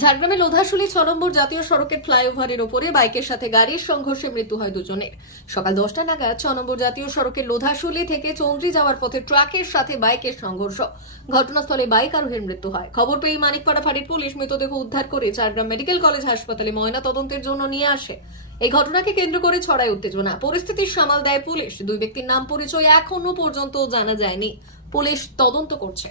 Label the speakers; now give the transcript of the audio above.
Speaker 1: ঝাড়গ্রামে লোধাশুলি ছ নম্বর জাতীয় সড়কের ফ্লাইওভারের ওপরে বাইকের সাথে গাড়ির সংঘর্ষে মৃত্যু হয় দুজনের। সকাল দশটা নাগাদ ছ নম্বর জাতীয় সড়কের লোধাশুলি থেকে চৌন্দ্রি যাওয়ার পথে ট্রাকের সাথে বাইকের সংঘর্ষ। ঘটনাস্থলে বাইক আরোহীর মৃত্যু হয়। খবর পেয়ে মানিকপাড়া ফাঁড়ির পুলিশ মৃতদেহ উদ্ধার করে ঝাড়গ্রাম মেডিকেল কলেজ হাসপাতালে ময়না তদন্তের জন্য নিয়ে আসে। এই ঘটনাকে কেন্দ্র করে ছড়ায় উত্তেজনা। পরিস্থিতির সামাল দেয় পুলিশ। দুই ব্যক্তির নাম পরিচয় এখনও পর্যন্ত জানা যায়নি। পুলিশ তদন্ত করছে।